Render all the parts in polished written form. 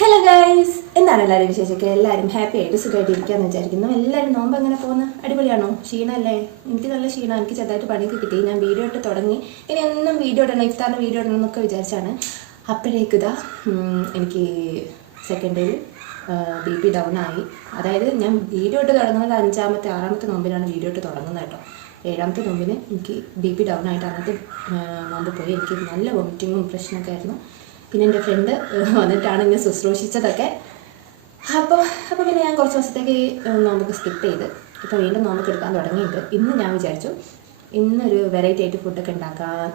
Hello guys, എന്താണ് എല്ലാവരും വിശേഷമൊക്കെ? എല്ലാവരും ഹാപ്പി ആയിട്ട് സുഖമായിട്ടിരിക്കാന്ന് വിചാരിക്കുന്നു. എല്ലാവരും നോമ്പ് എങ്ങനെ പോകുന്നു? അടിപൊളിയാണോ? ക്ഷീണമല്ലേ? എനിക്ക് നല്ല ക്ഷീണം. എനിക്ക് ചെറുതായിട്ട് പണിയൊക്കെ കിട്ടി. ഞാൻ വീഡിയോ ഇട്ട് തുടങ്ങി. ഇനി എന്നും വീഡിയോ ഇടണം, ഇഫ്താറിന് വീഡിയോ ഇടണം എന്നൊക്കെ വിചാരിച്ചാണ്. അപ്പോഴേക്കിതാ എനിക്ക് സെക്കൻഡ് ഡേയിൽ BP ഡൗൺ ആയി. അതായത് ഞാൻ വീഡിയോ ഇട്ട് തുടങ്ങുന്നത് 5ാമത്തെ 6ാമത്തെ നോമ്പിനാണ് വീഡിയോ ഇട്ട് തുടങ്ങുന്നത് കേട്ടോ. 7ാമത്തെ നോമ്പിന് എനിക്ക് BP ഡൗൺ ആയിട്ട് അന്നത്തെ നോമ്പ് പോയി. എനിക്ക് നല്ല വോമിറ്റിങ്ങും പ്രശ്നമൊക്കെ ആയിരുന്നു. പിന്നെ എൻ്റെ ഫ്രണ്ട് വന്നിട്ടാണ് എന്നെ ശുശ്രൂഷിച്ചതൊക്കെ. അപ്പോൾ പിന്നെ ഞാൻ കുറച്ച് ദിവസത്തേക്ക് നോമ്പൊക്കെ സ്കിപ്പ് ചെയ്ത് ഇപ്പോൾ വീണ്ടും നോമ്പൊക്കെ എടുക്കാൻ തുടങ്ങിയിട്ട് ഇന്ന് ഞാൻ വിചാരിച്ചു ഇന്നൊരു വെറൈറ്റി ആയിട്ട് ഫുഡൊക്കെ ഉണ്ടാക്കാം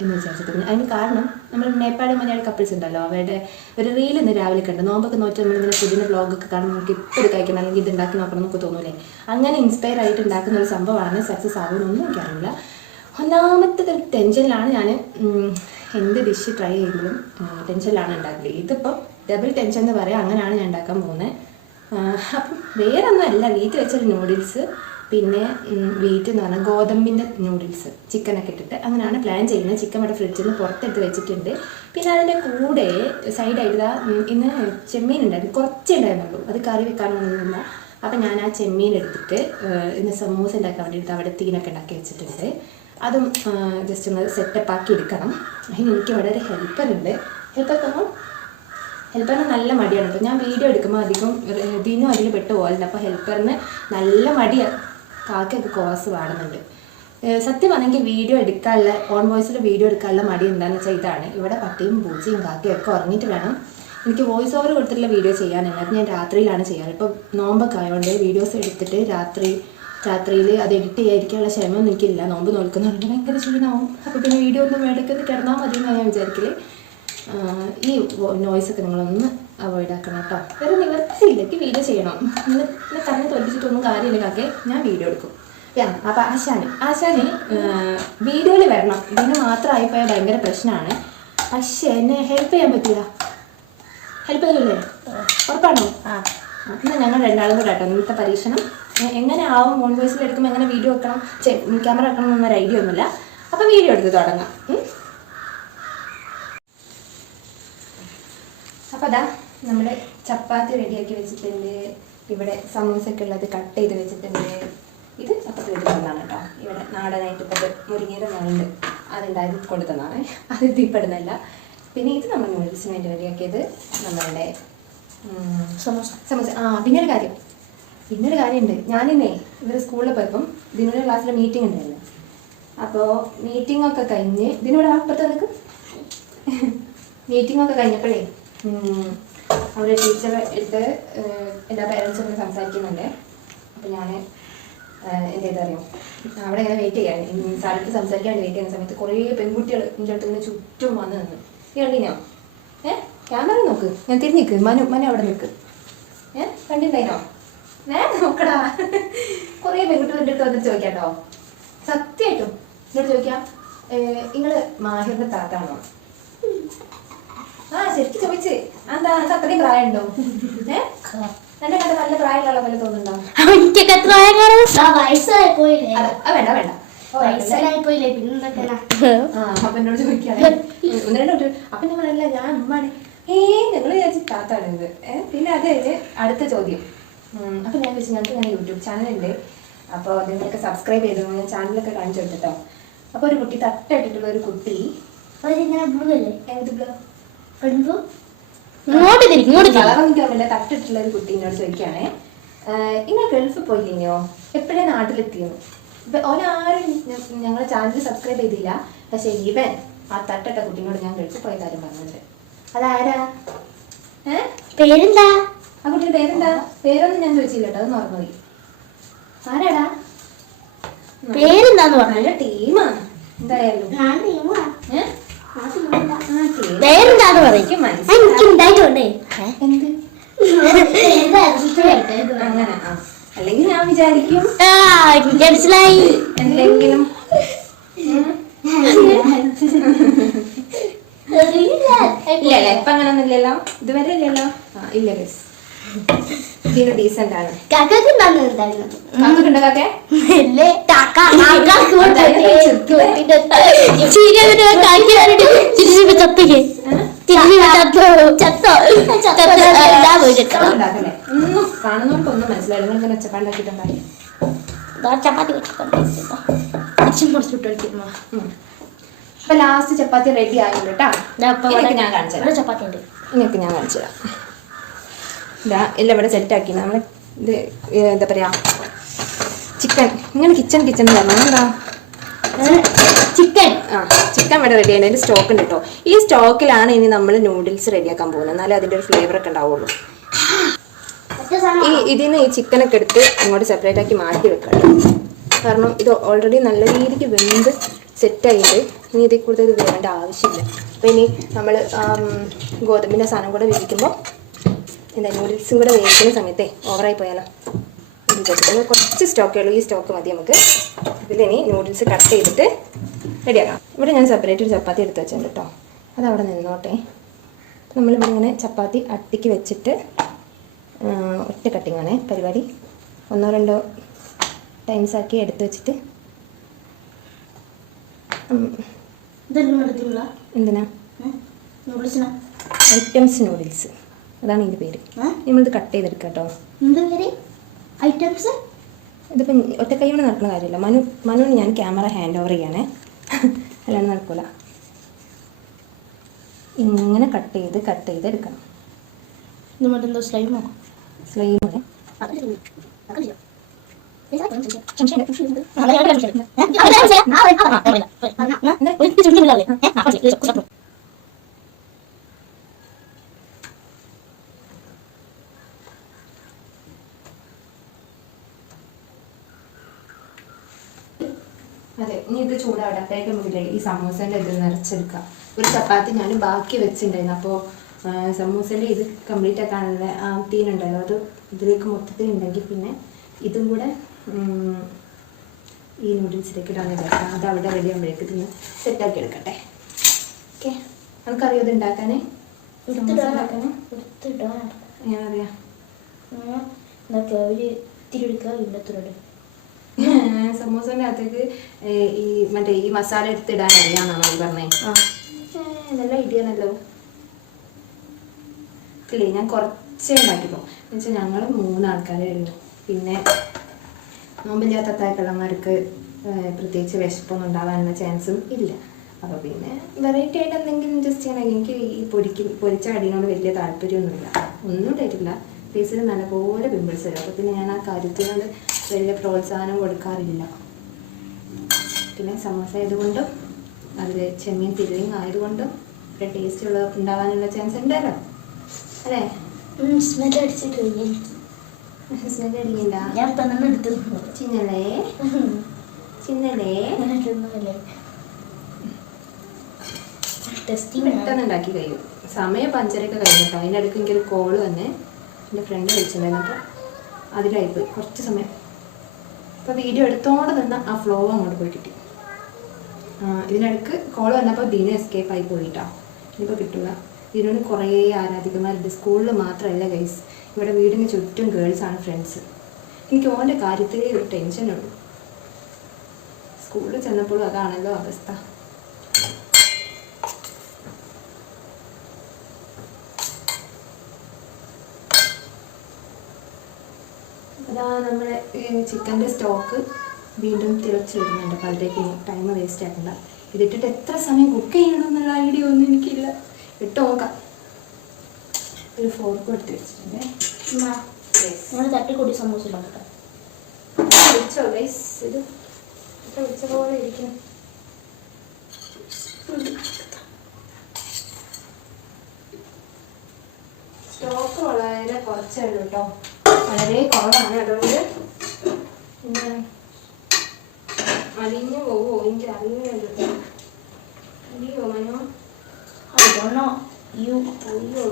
എന്ന് വിചാരിച്ചിട്ടുണ്ട്. അതിന് കാരണം നമ്മൾ നേപ്പാളി മലയാളി കപ്പിൾസ് ഉണ്ടല്ലോ, അവരുടെ ഒരു റീൽ ഇന്ന് രാവിലെ കണ്ട് നോമ്പൊക്കെ നോക്കി നമ്മളിങ്ങനെ ഫുഡിൻ്റെ വ്ളോഗൊക്കെ കാണുമ്പോൾ നമുക്ക് ഇപ്പോൾ കഴിക്കണം അല്ലെങ്കിൽ ഇത് ഉണ്ടാക്കി നോക്കണം എന്നൊക്കെ തോന്നൂലേ. അങ്ങനെ ഇൻസ്പയർ ആയിട്ട് ഉണ്ടാക്കുന്ന ഒരു സംഭവമാണ്. സക്സസ് ആകുമെന്നൊന്നും എനിക്കറിയില്ല. ഒന്നാമത്തെ ടെൻഷനിലാണ് ഞാൻ എന്ത് ഡിഷ് ട്രൈ ചെയ്യുമ്പോഴും ടെൻഷനിലാണ് ഉണ്ടാക്കില്ല. ഇതിപ്പോൾ ഡബിൾ ടെൻഷൻ എന്ന് പറയാം. അങ്ങനെയാണ് ഞാൻ ഉണ്ടാക്കാൻ പോകുന്നത്. അപ്പം വേറെ ഒന്നുമല്ല, വീട്ടിൽ വെച്ചൊരു നൂഡിൽസ്, പിന്നെ വീറ്റ് എന്ന് പറഞ്ഞാൽ ഗോതമ്പിൻ്റെ നൂഡിൽസ് ചിക്കനൊക്കെ ഇട്ടിട്ട് അങ്ങനെയാണ് പ്ലാൻ ചെയ്യുന്നത്. ചിക്കൻ ഇവിടെ ഫ്രിഡ്ജിൽ നിന്ന് പുറത്തെടുത്ത് വെച്ചിട്ടുണ്ട്. പിന്നെ അതിൻ്റെ കൂടെ സൈഡായിട്ട് ഇന്ന് ചെമ്മീൻ ഉണ്ടായിരുന്നു, കുറച്ചേ ഉണ്ടായിരുന്നുള്ളൂ. അത് കറി വെക്കാനൊന്നുമില്ല. അപ്പം ഞാൻ ആ ചെമ്മീൻ എടുത്തിട്ട് ഇന്ന് സമൂസ ഉണ്ടാക്കാൻ വേണ്ടിയിട്ട് അവിടെ തീനൊക്കെ ഉണ്ടാക്കി വെച്ചിട്ടുണ്ട്. അതും ജസ്റ്റ് ഒന്ന് സെറ്റപ്പ് ആക്കി എടുക്കണം. അതിന് എനിക്ക് ഇവിടെ ഒരു ഹെൽപ്പറുണ്ട്. ഹെൽപ്പറിന് നല്ല മടിയാണ്. അപ്പോൾ ഞാൻ വീഡിയോ എടുക്കുമ്പോൾ അധികം ഇതിനും അതിൽ പെട്ട് പോകലുണ്ട്. അപ്പോൾ ഹെൽപ്പറിന് നല്ല മടിയാണ്. കാക്കയൊക്കെ കോസ് പാടുന്നുണ്ട്. സത്യം പറഞ്ഞെങ്കിൽ വീഡിയോ എടുക്കാനുള്ള ഓൺ വോയിസിൽ വീഡിയോ എടുക്കാനുള്ള മടി എന്താണെന്ന് വെച്ചാൽ ഇതാണ്. ഇവിടെ പട്ടിയും പൂച്ചയും കാക്കയും ഒക്കെ ഉറങ്ങിയിട്ട് വേണം എനിക്ക് വോയിസ് ഓവർ കൊടുത്തിട്ടുള്ള വീഡിയോ ചെയ്യാനുണ്ട്. അത് ഞാൻ രാത്രിയിലാണ് ചെയ്യാറ്. ഇപ്പോൾ നോമ്പൊക്കെ ആയതുകൊണ്ട് വീഡിയോസ് എടുത്തിട്ട് രാത്രിയിൽ അത് എഡിറ്റ് ചെയ്യാതിരിക്കാനുള്ള ക്ഷമയൊന്നും എനിക്കില്ല. നോമ്പ് നോൽക്കുന്നുണ്ട്, ഭയങ്കര ക്ഷീണമാവും. അപ്പോൾ പിന്നെ വീഡിയോ ഒന്നും എടുക്കുന്നത് കിടന്നാൽ മതി എന്നാണ് ഞാൻ വിചാരിക്കല്. ഈ നോയ്സൊക്കെ നിങ്ങളൊന്ന് അവോയ്ഡ് ആക്കണം കേട്ടോ. വേറെ നിവർത്തിയിലേക്ക് വീഡിയോ ചെയ്യണം. ഇന്ന് തന്നെ തോൽപ്പിച്ചിട്ടൊന്നും കാര്യമില്ല കാക്കെ, ഞാൻ വീഡിയോ എടുക്കും. അപ്പോൾ ആശാന് വീഡിയോയിൽ വരണം. ഇതിന് മാത്രമായിപ്പോയാൽ ഭയങ്കര പ്രശ്നമാണ്. പക്ഷേ എന്നെ ഹെൽപ്പ് ചെയ്യാൻ പറ്റില്ല. ഹെൽപ്പ് ചെയ്യില്ലേ? ഉറപ്പാണോ? എന്നാൽ ഞങ്ങൾ രണ്ടാളും കൂടെ കേട്ടോ ഇന്നത്തെ പരീക്ഷണം. എങ്ങനെ ആവും ഓൺ വോയിസിൽ എടുക്കുമ്പോൾ എങ്ങനെ വീഡിയോ വെക്കണം, ക്യാമറ വെക്കണം എന്നൊരു ഐഡിയ ഒന്നുമില്ല. അപ്പോൾ വീഡിയോ എടുത്ത് തുടങ്ങാം. അപ്പോൾ അതാ നമ്മൾ ചപ്പാത്തി റെഡിയാക്കി വെച്ചിട്ടുണ്ട്. ഇവിടെ സമൂസയൊക്കെ ഉള്ളത് കട്ട് ചെയ്ത് വെച്ചിട്ടുണ്ട്. ഇത് അപ്പുറത്ത് എടുക്കുന്നതാണ് കേട്ടോ. ഇവിടെ നാടനായിട്ട് ഇപ്പോൾ മുരിങ്ങയുടെ മുകളുണ്ട്, അതുണ്ടായത് കൊടുത്തതാണ്. അത് ഇതിപ്പെടുന്നല്ല. പിന്നെ ഇത് നമ്മൾ നൂഡിൽസിന് വേണ്ടി റെഡിയാക്കിയത് നമ്മളുടെ സമൂസ. പിന്നൊരു കാര്യമുണ്ട്. ഞാനിന്നേ ഇവർ സ്കൂളിൽ പോയപ്പം ഇതിനൊരു ക്ലാസ്സിലെ മീറ്റിംഗ് ഉണ്ടായിരുന്നു. അപ്പോൾ മീറ്റിങ്ങൊക്കെ കഴിഞ്ഞ് ഇതിനോട് അപ്പുറത്ത് നിൽക്കും. മീറ്റിങ്ങൊക്കെ കഴിഞ്ഞപ്പോഴേ അവിടെ ടീച്ചർ എടുത്ത് എല്ലാ പേരൻസും സംസാരിക്കുന്നുണ്ട്. അപ്പോൾ ഞാൻ എന്ത് ചെയ്തറിയോ, അവിടെ ഇങ്ങനെ വെയിറ്റ് ചെയ്യാൻ സാറിട്ട് സംസാരിക്കാൻ വേണ്ടി വെയിറ്റ് ചെയ്യുന്ന സമയത്ത് കുറേ പെൺകുട്ടികൾ എൻ്റെ അടുത്ത് ഇങ്ങനെ ചുറ്റും വന്ന് നിന്ന്. ഈ കണ്ടിനോ? ക്യാമറ നോക്ക്, ഞാൻ തിരിഞ്ഞിക്ക്. മനു അവിടെ നിൽക്ക്. കണ്ടിട്ടുണ്ടായിനോ? നോക്കടാ. കുറേ പെൺകുട്ടികൾ എൻ്റെ അടുത്ത് വന്നിട്ട് ചോദിക്കാട്ടോ. സത്യമായിട്ടും എന്നോട് ചോദിക്കാം, നിങ്ങൾ മാഹിറിന്റെ താത്താണോ? ശരിക്കും ചോദിച്ച്. എന്താ അത്രയും പ്രായമുണ്ടോ? എന്നെ കണ്ട നല്ല പ്രായമുള്ള പോലെ തോന്നുന്നുണ്ടോ? വേണ്ട. അപ്പൊ എന്നോട് ചോദിക്കാണ്. അപ്പൊ ഞാൻ പറയല്ല, ഞാൻ ഉമ്മാണ്. ഞങ്ങൾ വിചാരിച്ച് താത്താണ് ഇത്. പിന്നെ അത് കഴിഞ്ഞ് അടുത്ത ചോദ്യം. അപ്പൊ ഞാൻ ചോദിച്ചു, ഞങ്ങൾക്ക് ഞാൻ യൂട്യൂബ് ചാനലുണ്ട്, അപ്പോൾ നിങ്ങൾക്ക് സബ്സ്ക്രൈബ് ചെയ്തു. ഞാൻ ചാനലൊക്കെ കാണിച്ചു കൊടുത്തിട്ടോ. അപ്പൊ ഒരു കുട്ടി തട്ടായിട്ടുള്ള ഒരു കുട്ടി തട്ടിട്ടുള്ള ഒരു കുട്ടീനോട് ചോദിക്കുകയാണേ, നിങ്ങൾ ഗൾഫിൽ പോയില്ലെയോ, എപ്പോഴേ നാട്ടിലെത്തിയോ? ഇപ്പൊ ഓനാരും ഞങ്ങളെ ചാനൽ സബ്സ്ക്രൈബ് ചെയ്തില്ല. പക്ഷെ ഇവൻ ആ തട്ടിട്ട കുട്ടീനോട് ഞാൻ ഗൾഫിൽ പോയ കാര്യം പറഞ്ഞിട്ടുണ്ട്. അതാരാ? പേരെന്താ? ആ കുട്ടിയുടെ പേരെന്താ? പേരൊന്നും ഞാൻ ചോദിച്ചില്ല കേട്ടോ, അത് മറന്നുപോയി. ആരാടാ? പേരെന്താന്ന് പറഞ്ഞ ടീമാണ് എന്തായാലും. പേരെന്താന്ന് പറയും. അങ്ങനെ അല്ലെങ്കിൽ ഞാൻ വിചാരിക്കും മനസ്സിലായി എന്തെങ്കിലും. ഇല്ലല്ലേ, ഇപ്പൊ അങ്ങനെ ഒന്നും ഇല്ലല്ലോ, ഇതുവരെ ഇല്ലല്ലോ. ഇല്ല ഗസ്, ഇതിന് ഡീസന്റ് ആണ്. കാക്കുണ്ടോ കാക്കെ? ഉണ്ടാക്കല്ലേ ഒന്നും കാണുന്നവർക്കൊന്നും മനസ്സിലായില്ല. നിങ്ങൾക്ക് തന്നെ ഒച്ചപ്പാണ്ടാക്കിയിട്ടുണ്ടായി. ചപ്പാത്തി അപ്പൊ ലാസ്റ്റ് ചപ്പാത്തി റെഡി ആയിട്ടുണ്ട് കേട്ടോ. ഞാൻ കാണിച്ചു തരാം. ചപ്പാത്തി ഉണ്ട്. നിങ്ങൾക്ക് ഞാൻ കാണിച്ചു തരാം. ഇതാ എല്ലാം ഇവിടെ സെറ്റാക്കി. നമ്മൾ ഇത് എന്താ പറയാ ചിക്കൻ ഇങ്ങനെ കിച്ചൺ തരണം എന്താ ചിക്കൻ ഇവിടെ റെഡി ആയിട്ട് അതിൻ്റെ സ്റ്റോക്ക് ഉണ്ട് കേട്ടോ. ഈ സ്റ്റോക്കിലാണ് ഇനി നമ്മൾ നൂഡിൽസ് റെഡിയാക്കാൻ പോകുന്നത്. എന്നാലേ അതിൻ്റെ ഒരു ഫ്ലേവർ ഒക്കെ ഉണ്ടാവുള്ളൂ. ഇതിന് ഈ ചിക്കനൊക്കെ എടുത്ത് ഇങ്ങോട്ട് സെപ്പറേറ്റ് ആക്കി മാറ്റി വെക്കാം. കാരണം ഇത് ഓൾറെഡി നല്ല രീതിക്ക് വെന്ത് സെറ്റായിട്ട് ഇനി ഇതിൽ കൂടുതൽ ഇത് വേണ്ട ആവശ്യമില്ല. അപ്പോൾ ഇനി നമ്മൾ ഗോതമ്പിൻ്റെ സാധനം കൂടെ വേവിക്കുമ്പോൾ എന്താ നൂഡിൽസും കൂടെ വേവിക്കുന്ന സമയത്തേ ഓവറായി പോയാലോ വിചാരിച്ചിട്ട് കുറച്ച് സ്റ്റോക്കേ ഉള്ളൂ. ഈ സ്റ്റോക്ക് മതി നമുക്ക്. ഇതിലിനി നൂഡിൽസ് കട്ട് ചെയ്തിട്ട് റെഡിയാക്കാം. ഇവിടെ ഞാൻ സെപ്പറേറ്റ് ഒരു ചപ്പാത്തി എടുത്ത് വെച്ചിട്ടുണ്ട് കേട്ടോ. അതവിടെ നിന്നോട്ടെ. നമ്മളിവിടെ ഇങ്ങനെ ചപ്പാത്തി അട്ടിക്ക് വെച്ചിട്ട് ഒറ്റ കട്ടിങ്ങാണേ പരിപാടി. 1-2 ടൈംസ് ആക്കി എടുത്ത് വെച്ചിട്ട് എന്തിനാ ഐറ്റംസ് നൂഡിൽസ് അതാണ് ഇതിൻ്റെ പേര്. നമ്മളിത് കട്ട് ചെയ്തെടുക്കാം കേട്ടോ. ഐറ്റംസ് ഇതിപ്പം ഒറ്റ കൈ കൊണ്ട് നടക്കുന്ന കാര്യമില്ല. മനുവിന് ഞാൻ ക്യാമറ ഹാൻഡ് ഓവർ ചെയ്യണേ, അല്ലാണ്ട് നടക്കൂല. ഇങ്ങനെ കട്ട് ചെയ്ത് എടുക്കണം. ഇത് മറ്റെന്തോ സ്ലൈമോ സ്ലൈമ് അതെ. ഇനി ഇത് ചൂടാവട്ടെ. അപ്പോഴേക്കും നമുക്കില്ലേ ഈ സമൂസേൻ്റെ ഇത് നിറച്ചെടുക്കാം. ഒരു ചപ്പാത്തി ഞാൻ ബാക്കി വെച്ചിട്ടുണ്ടായിരുന്നു. അപ്പോൾ സമൂസേൻ്റെ ഇത് കംപ്ലീറ്റ് ആക്കാനുള്ള ആ തീനുണ്ടല്ലോ അത് ഇതിലേക്ക് മൊത്തത്തിൽ ഉണ്ടെങ്കിൽ പിന്നെ ഇതും കൂടെ ഈ നൂഡിൽസിലേക്ക് ഇടാൻ വിചാരിക്കാം. അത് അവിടെ റെഡി ആകുമ്പോഴേക്ക് ഇതിന് സെറ്റാക്കി എടുക്കട്ടെ. ഓക്കെ. നമുക്കറിയാം ഇത് ഉണ്ടാക്കാനേ ഞാനറിയാം. സമൂസേൻ്റെ അകത്തേക്ക് ഈ മറ്റേ ഈ മസാല എടുത്തിടാൻ അറിയാമെന്നാണ് ഈ പറഞ്ഞേ. നല്ല ഐഡിയാണല്ലോ. ഇല്ലേ ഞാൻ കുറച്ചേ ഉണ്ടാക്കിപ്പോ എന്നുവെച്ചാൽ ഞങ്ങൾ 3 ആൾക്കാരേ ഉള്ളൂ. പിന്നെ നോമ്പില്ലാത്ത അത്താഴക്കള്ളന്മാർക്ക് പ്രത്യേകിച്ച് വിശപ്പൊന്നും ഉണ്ടാകാനുള്ള ചാൻസും ഇല്ല. അപ്പോൾ പിന്നെ വെറൈറ്റി ആയിട്ട് എന്തെങ്കിലും ജസ്റ്റ് ചെയ്യണമെങ്കിൽ എനിക്ക് ഈ പൊരിച്ച കടീനോട് വലിയ താല്പര്യമൊന്നുമില്ല. ഒന്നും ഇട്ടിട്ടില്ല. ഫേസിൽ നല്ലപോലെ പിമ്പിൾസ് വരും. അപ്പോൾ പിന്നെ ഞാൻ ആ കാര്യത്തിനോട് വലിയ പ്രോത്സാഹനം കൊടുക്കാറില്ല. പിന്നെ സമോസ ആയതുകൊണ്ടും അതിൽ ചെമ്മീൻ ഫില്ലിങ് ആയതുകൊണ്ടും ഒരു ടേസ്റ്റ് ഉണ്ടാകാനുള്ള ചാൻസ് ഉണ്ടല്ലോ അല്ലേ? സ്മെല്ല് അടിച്ചിട്ട് സ്മെല്ല് അടിക്കണ്ട. ഞാൻ പെണ്ണെന്ന് എടുത്തു ചിന്നലേ പെട്ടെന്ന് ഉണ്ടാക്കി കഴിയും. സമയം 5:30 കഴിഞ്ഞിട്ടോ. അതിൻ്റെ അടുക്ക് എനിക്കൊരു കോള് വന്നേ. എൻ്റെ ഫ്രണ്ട് വിളിച്ചിട്ടുണ്ടായിരുന്നു. അപ്പോൾ അതിലായിപ്പോയി കുറച്ച് സമയം. അപ്പോൾ വീഡിയോ എടുത്തോണ്ട് നിന്ന് ആ ഫ്ലോ അങ്ങോട്ട് പോയി കിട്ടി. ഇതിനിടക്ക് കോള് വന്നപ്പോൾ ദീന എസ്കേപ്പ് ആയി പോയിട്ടോ. ഇനിയിപ്പോൾ കിട്ടില്ല. ഇതിനോട് കുറേ ആരാധികന്മാരുണ്ട്. സ്കൂളിൽ മാത്രമല്ല ഗൈസ്, ഇവിടെ വീടിന് ചുറ്റും ഗേൾസാണ് ഫ്രണ്ട്സ്. എനിക്ക് ഓൻ്റെ കാര്യത്തിൽ ഒരു ടെൻഷനുള്ളൂ. സ്കൂളിൽ ചെന്നപ്പോഴും അതാണല്ലോ അവസ്ഥ. അതാ നമ്മുടെ ചിക്കൻ്റെ സ്റ്റോക്ക് വീണ്ടും തിളച്ച് വരുന്നുണ്ട്. അപ്പോൾ അതിലേക്ക് ടൈം വേസ്റ്റ് ആക്കണ്ട. ഇതിട്ടിട്ട് എത്ര സമയം കുക്ക് ചെയ്യണമെന്നുള്ള ഐഡിയ ഒന്നും എനിക്കില്ല. ഇട്ട് നോക്കാം. ഒരു ഫോർക്ക് എടുത്ത് വെച്ചിട്ടുണ്ട്. നമ്മൾ തട്ടിക്കൂടി സമൂസ ഉണ്ടാക്കട്ടെ. വിളിച്ചോ ഗൈസ്? ഇത് ഇത്ര വിളിച്ച പോലെ ഇരിക്കണം. സ്റ്റോക്ക് വളരെ കുറച്ചേ ഉള്ളൂ കേട്ടോ. വളരെ കുറവാണ്. അതുകൊണ്ട് അലിഞ്ഞു പോവോ എനിക്ക് അറിയുന്നുണ്ട്. അയ്യോ മനോ അയ്യോ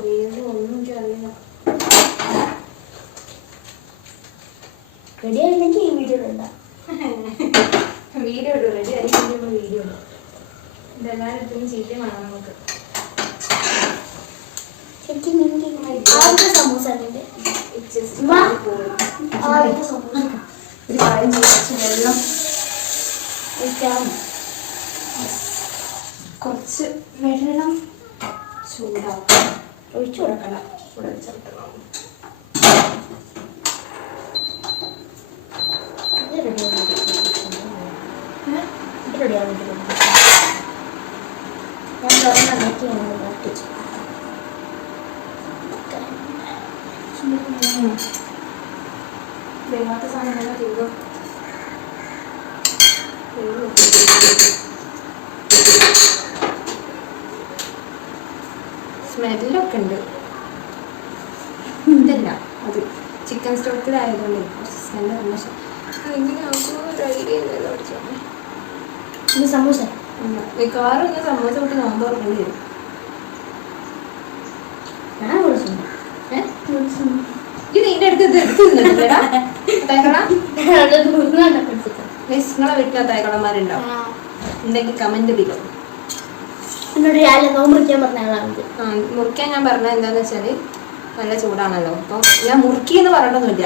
വേറെ ഒന്നും എനിക്ക് അറിയില്ല. റെഡി ആയില്ലെങ്കിൽ ഈ വീഡിയോ ഇടണ്ട. വീഡിയോ ഇടും. റെഡി ആയില്ലെങ്കിൽ വീഡിയോ ഇടും. ഇതെല്ലാവരും ഇട്ടും ചീത്തയും വേണം നമുക്ക്. സമൂസ ഒരു കാര്യം കുറച്ച് വെള്ളം ഒഴിക്കാം. കുറച്ച് വെള്ളം ചൂടാക്കാം. ഒഴിച്ചു കൊടുക്കണം. ഇവിടെ വെച്ചിട്ടണം. ഇത് റെഡിയാവുന്നുണ്ട്. ഞാൻ തുറന്നിട്ട് മാറ്റി. വേവാത്ത സാധനങ്ങളൊക്കെ തിന്നും. സ്മെല്ലൊക്കെ ഉണ്ട്. ഇതല്ല, അത് ചിക്കൻ സ്റ്റോക്കിലായതുകൊണ്ട് കുറച്ച് സ്മെല്ല് നല്ല. ഇങ്ങനെ ആക്കുമോ ധൈര്യം ഇല്ലല്ലോ പഠിച്ചോളെ. ഇത് സമൂസ. മിക്കവാറും ഇങ്ങനെ സമൂസ വിട്ട് നോമ്പ് തുറക്കേണ്ടി വരും. ഞാൻ വിളിച്ചു. ഇത് ഇതിൻ്റെ അടുത്ത് ഇത് എടുക്കുന്നുണ്ടല്ലേടാ തൈകള. നിങ്ങളെ വീട്ടിലെ തൈകളന്മാരുണ്ടാവും ഉണ്ടെങ്കിൽ കമന്റ് ഇടിക്കും. എന്നോട് രാവിലെ നോമ്പ് മുറിക്കാൻ പറഞ്ഞ ആളാണ്. മുറിക്കാൻ ഞാൻ പറഞ്ഞത് എന്താന്ന് വെച്ചാല് നല്ല ചൂടാണല്ലോ. അപ്പം ഞാൻ മുറുക്കി എന്ന് പറഞ്ഞൊന്നുമില്ല.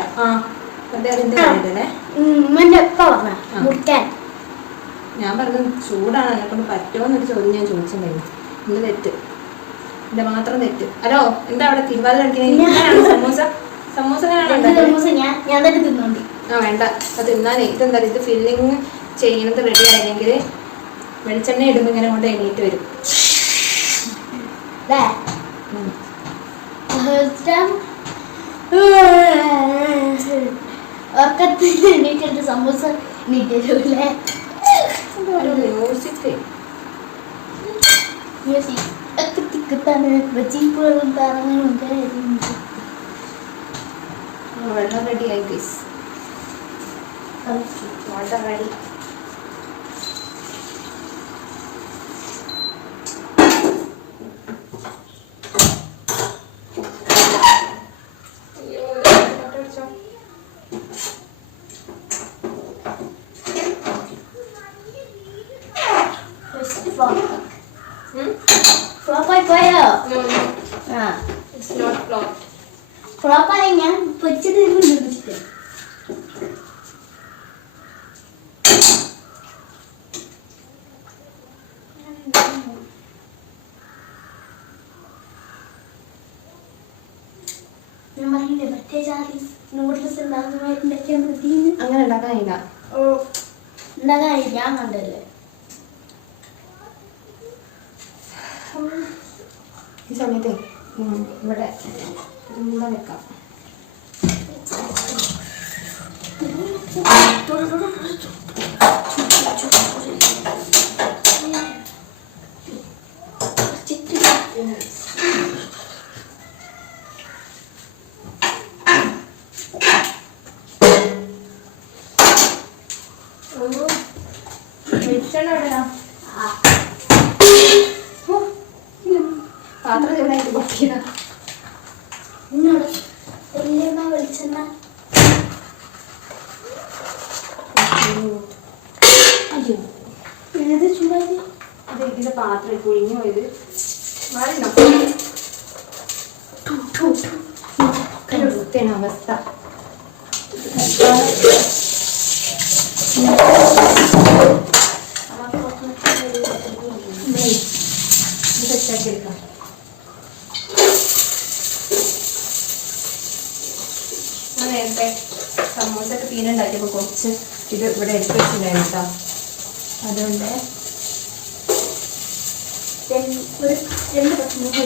അതിന്റെ ഉമ്മന്റെ എപ്പ പറഞ്ഞ മുറിക്കാൻ. ഞാൻ പറഞ്ഞത് ചൂടാണ്, എന്നെ കൊണ്ട് പറ്റുമോ എന്നൊരു ചോദ്യം ഞാൻ ചോദിച്ചിട്ടുണ്ടായിരുന്നു. എന്റെ തെറ്റ്, എന്റെ മാത്രം തെറ്റ്. ഹലോ, എന്താ അവിടെ തിരുവാതിര കളിക്കുന്നത്? സമൂസ സമൂസ ഞാൻ തന്നെ തിന്നോണ്ടി. വേണ്ട, അത് തിന്നാനേ. ഇതെന്താ ഇത് ഫില്ലിങ് ചെയ്യുന്നത് റെഡി ആയില്ലെങ്കിൽ വെളിച്ചെണ്ണ ഇടുമ്പോൾ ഇങ്ങനെ കൊണ്ട് എണീറ്റ് വരും. ഉറക്കത്തിൽ എണീറ്റ് സമൂസ നീട്ടൂലേ? വെള്ളം റെഡി ആയി ഗൈസ്. Water ready. ഫ്ലോപ്പായി പോയോ? ഫ്ലോപ്പായി. ഞാൻ പൊരിച്ചത് നിർമ്മിച്ചിട്ട് ഞാൻ പറഞ്ഞില്ലേ മറ്റേ ജാതി നൂഡിൽസ് ഉണ്ടാക്കുന്നതായിട്ടുണ്ടാക്കിയാൽ മതി. അങ്ങനെ ഉണ്ടാക്കാനില്ല. ഉണ്ടാക്കാൻ ഞാൻ കണ്ടല്ലേ. ഈ സമയത്ത് ഇവിടെ ഇവിടെ വെക്കാം. വെളിച്ചെണ്ണ എവിടെയാ? പാത്രം ചെറുതായിട്ട് പൊട്ടിയതാ. എന്നോട് വലിയമ്മ വെളിച്ചെണ്ണ. അയ്യോ, ഏത് ചൂടായി? അത് ഇതിന്റെ പാത്രം കുഴിഞ്ഞു പോയത്. മാറിണ്ടോ? അവസ്ഥ. സെറ്റാക്കി എടുക്കാം. ഞാൻ നേരത്തെ സമൂസൊക്കെ തീരുണ്ടാക്കിയപ്പോൾ കുറച്ച് ഇത് ഇവിടെ എടുത്ത് വെച്ചിട്ടുണ്ടായിരുന്നു കേട്ടോ. അതുകൊണ്ട് രണ്ട് പച്ചമുളക്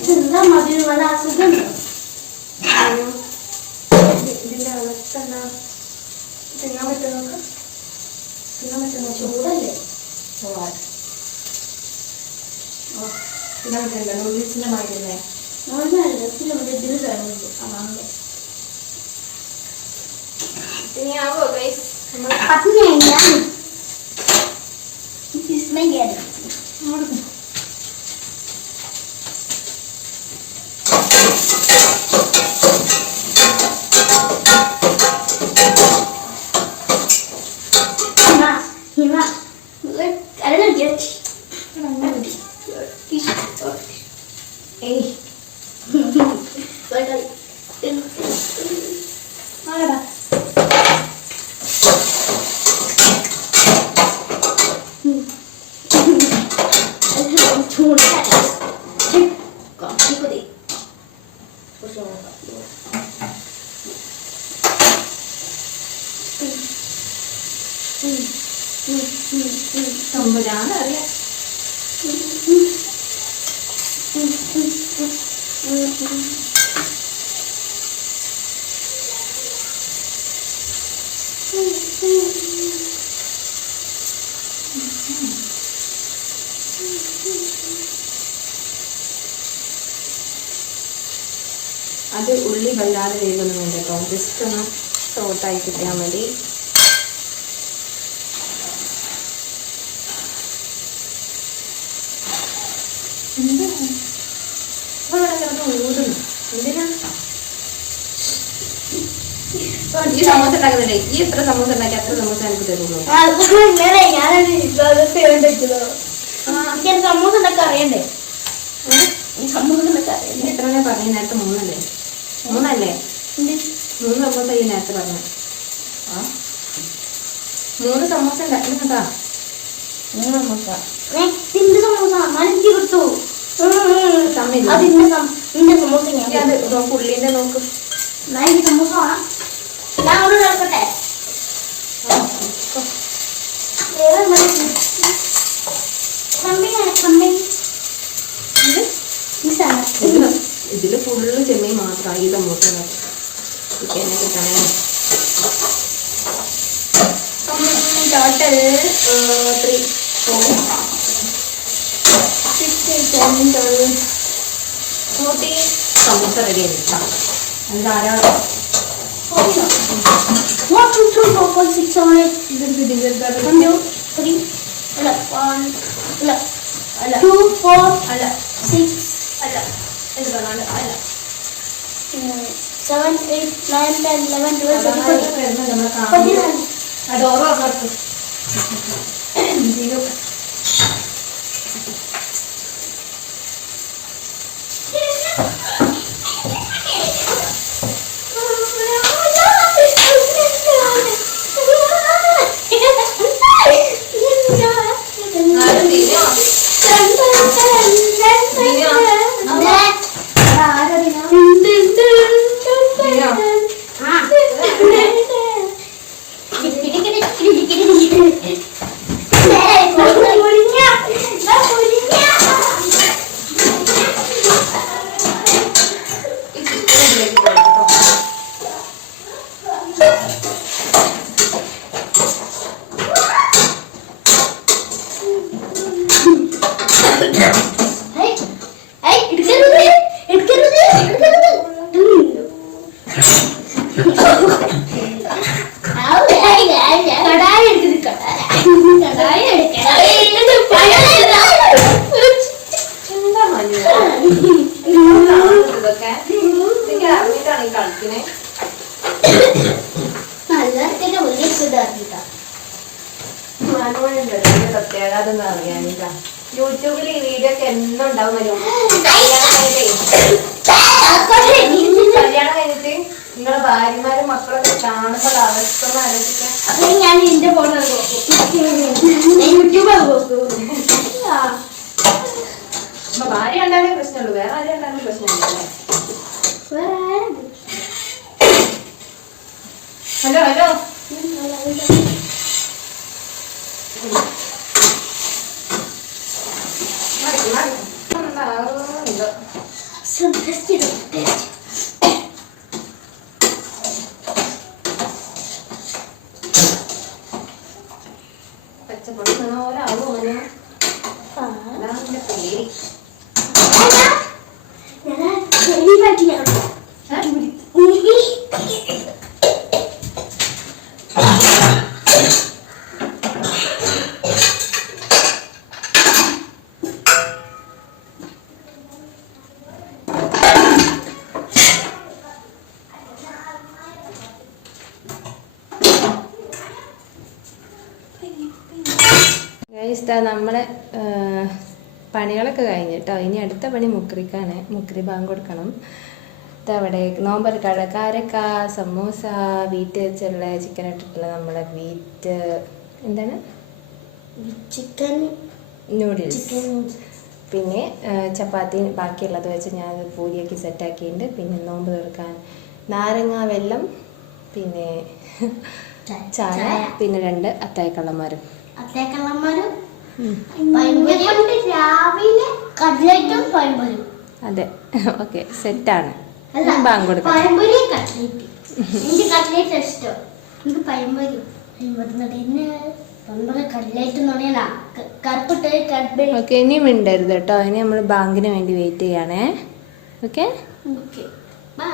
ഇതെന്താ മതി വല്ല അസുഖം. ഇതിന്റെ അവസ്ഥ എന്നാ? തിന്നാൻ പറ്റുമോ? തിന്നാൻ പറ്റുന്ന ചൂടല്ലേ? തിന്നാൻ പറ്റില്ല. നൂഡിൽസിന്റെ മാതിരിയല്ലേ? ഇതിൽ വേണമെങ്കിൽ അമ്മാമ്മ ഇനിയാവോ ഗൈസ്? കാപ്പിപ്പൊടി തമ്പുരാനറിയാം. അത് ഉള്ളി വല്ലാതെ വേഗമൊന്നും വേണ്ട കേട്ടോ, ജസ്റ്റ് ഒന്ന് സോട്ടായി കിട്ടിയാൽ മതി. ഓടുന്നു എന്തിനാ? ഈ സമോസ ഉണ്ടാക്കുന്നില്ലേ, ഈ എത്ര സമോസ ഉണ്ടാക്കി അത്ര സമോസ എനിക്ക് തരുള്ളൂ. സമൂസ ഉണ്ടാക്കാൻ അറിയണ്ടേ? സമൂസ ഉണ്ടാക്കാൻ ഇനി എത്ര ഞാൻ പറഞ്ഞു നേരത്തെ? മൂന്നല്ലേ? 3 സമോസ ഈ നേരത്തെ പറഞ്ഞു. 3 സമോസ ഉണ്ടാക്കി കേട്ടാ. 3 സമൂസ നിന്റെ സമൂസ എനിക്ക് കിട്ടൂ. സമയം നിന്റെ സമൂസ ഞാൻ അത് നോക്ക്, ഉള്ളിന്റെ നോക്ക്. എനിക്ക് സമൂസ വേണം. ഞാൻ അവിടെ നോക്കട്ടെ. ഇതില് ഫുള്ള് ചെമ്മീൻ മാത്രമാണ് ഈ സമോസ ചിക്കനെ കിട്ടണേ. ടോട്ടൽ 3, 4, 6, 7, 12, 14 സമോസ റെഡി ആയിട്ടാ. അത് ധാരാളം. 1, 2, 3, 4, 5, 6, 7, 8. 1, 2, 3. അല്ല 1 അല്ല അല്ല 2, 4 അല്ല 6 അല്ല എന്ത് പറഞ്ഞാലും അല്ല 7, 8, 9, 10, 11, 12, 13. ഡോറ് തുറന്നു. പ്രത്യേകത അറിയാനില്ല. യൂട്യൂബിൽ ഈ വീഡിയോ ഒക്കെ എന്നും ഉണ്ടാവുമല്ലോ. കല്യാണം കഴിഞ്ഞിട്ട് നിങ്ങളെ ഭാര്യമാരും മക്കളൊക്കെ കാണുമ്പോൾ അവസ്ഥ ആലോചിക്കാൻ. ഞാൻ എന്റെ ഫോൺ യൂട്യൂബ് ഭാര്യ ഉണ്ടായാലേ പ്രശ്നമുള്ളൂ, വേറെ ആരും ഉണ്ടായാലും പ്രശ്നമില്ലല്ലേ. ഹലോ ഹലോ പച്ചപ്പൊടി പോലെ ആവും അങ്ങനെ. അതാണ് എന്റെ പേര്. നമ്മളെ പണികളൊക്കെ കഴിഞ്ഞിട്ടോ. ഇനി അടുത്ത പണി മുക്രിക്കാണ്. മുക്രി ബാങ്ക് കൊടുക്കണം. അവിടെ നോമ്പർ കാരക്ക, സമൂസ, വീറ്റ് വെച്ചുള്ള ചിക്കൻ ഇട്ടിട്ടുള്ള നമ്മളെ വീറ്റ് എന്താണ് ചിക്കൻ നൂഡിൽസ്. പിന്നെ ചപ്പാത്തി ബാക്കിയുള്ളത് വെച്ച് ഞാൻ പൂരിയൊക്കെ സെറ്റാക്കിയിട്ടുണ്ട്. പിന്നെ നോമ്പ് തുറക്കാൻ നാരങ്ങ വെള്ളം, പിന്നെ ചായ, പിന്നെ 2 അത്തായക്കള്ളന്മാരും. രാവിലെ കട്ട്ലറ്റും പഴംപൊരിയും. അതെ, ഓക്കെ, സെറ്റാണ്. ബാങ്ക് കൊടുക്കാം. കട്ട്ലേറ്റ് ഇഷ്ടം. എനിക്ക് പഴംപൊരി ഓക്കെ, ഇനിയും മിണ്ടരുത് കേട്ടോ. ഇനി നമ്മൾ ബാങ്കിന് വേണ്ടി വെയിറ്റ് ചെയ്യണേ. Okay, bye.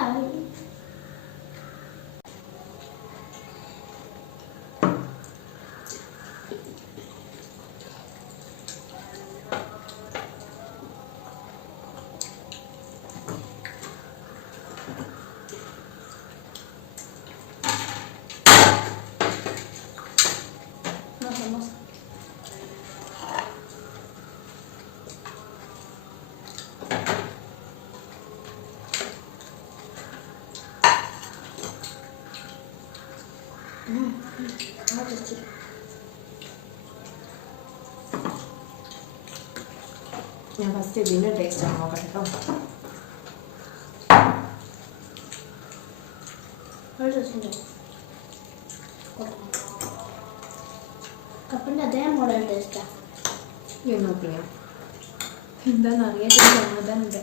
ഞാൻ ഫസ്റ്റ് ഇതിൻ്റെ ടേസ്റ്റ് നോക്കട്ടെ കേട്ടോ. കപ്പിൻ്റെ അതേ മോഡൽ ടേസ്റ്റാണ്. ഇത് നോക്കിയാ എന്താണെന്ന് അറിയാൻ സമാധാനമുണ്ട്.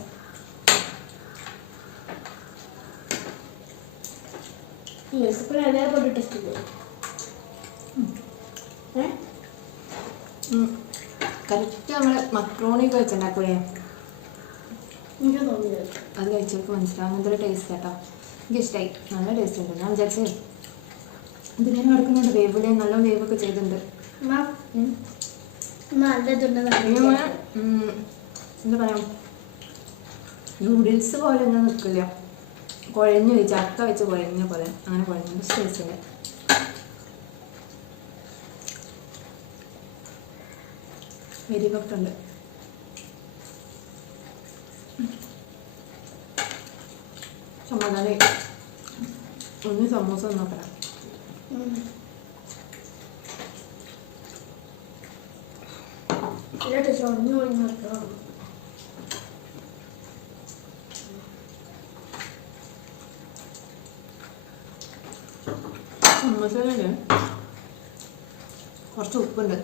കപ്പിന് അതേപോലെ ടേസ്റ്റ് ഇല്ലേ? കറക്റ്റ് നമ്മൾ മക്രോണിയൊക്കെ വെച്ചുണ്ടാക്കൂലേ, എനിക്ക് തോന്നിയത് അത് കഴിച്ചവർക്ക് മനസ്സിലാവും. അങ്ങനത്തെ ടേസ്റ്റ് കേട്ടോ. എനിക്ക് ഇഷ്ടമായി, നല്ല ടേസ്റ്റ് ഉണ്ട്. ഞാൻ വിചാരിച്ചേ ഇതിങ്ങനെ കിടക്കുന്നുണ്ട്, വേവിലെ നല്ല വേവൊക്കെ ചെയ്തിട്ടുണ്ട്. എന്താ പറയാ, നൂഡിൽസ് പോലെ ഒന്നും നിൽക്കില്ല, കുഴഞ്ഞു വെച്ച് ചക്ക വെച്ച് കുഴഞ്ഞ പോലെ അങ്ങനെ കുഴഞ്ഞ ടേസ്റ്റ് ഉണ്ട്. എരിവൊക്കെ ഉണ്ട്. സമാധാനം. ഒന്ന് സമൂസ നോക്കണം. സമൂസയില് കുറച്ച് ഉപ്പുണ്ട്.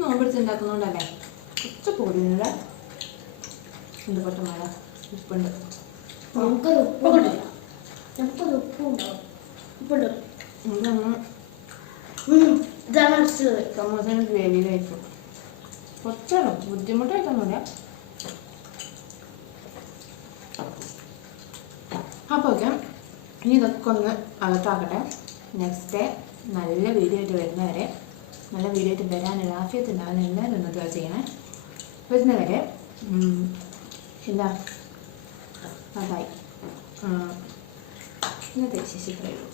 നോമ്പെടുത്ത് ഉണ്ടാക്കുന്നതുകൊണ്ടല്ലേ കുറച്ച് പൊടിയുന്നില്ല. എന്ത് കുറച്ച് മഴ ഉപ്പുണ്ട്. സമൂസ ഗ്രേവിയിലായിരിക്കും. കുറച്ചാണ്, ബുദ്ധിമുട്ടായിട്ടൊന്നുമില്ല. അപ്പോൾ ഓക്കെ, ഇനി ഇതൊക്കെ ഒന്ന് അകത്താക്കട്ടെ. നെക്സ്റ്റ് ഡേ നല്ല വീഡിയോ ആയിട്ട് വരുന്നവരെ, നല്ല വീഡിയോ ആയിട്ട് വരാനുള്ള ആഫിയത്തുണ്ടാവാൻ എല്ലാവരും ഒന്ന് ട്രൈ ചെയ്യണേ. വരുന്നവരെ എന്താ അതായി ഇന്നത്തെ വിശേഷം ഇത്രയേ ഉള്ളൂ.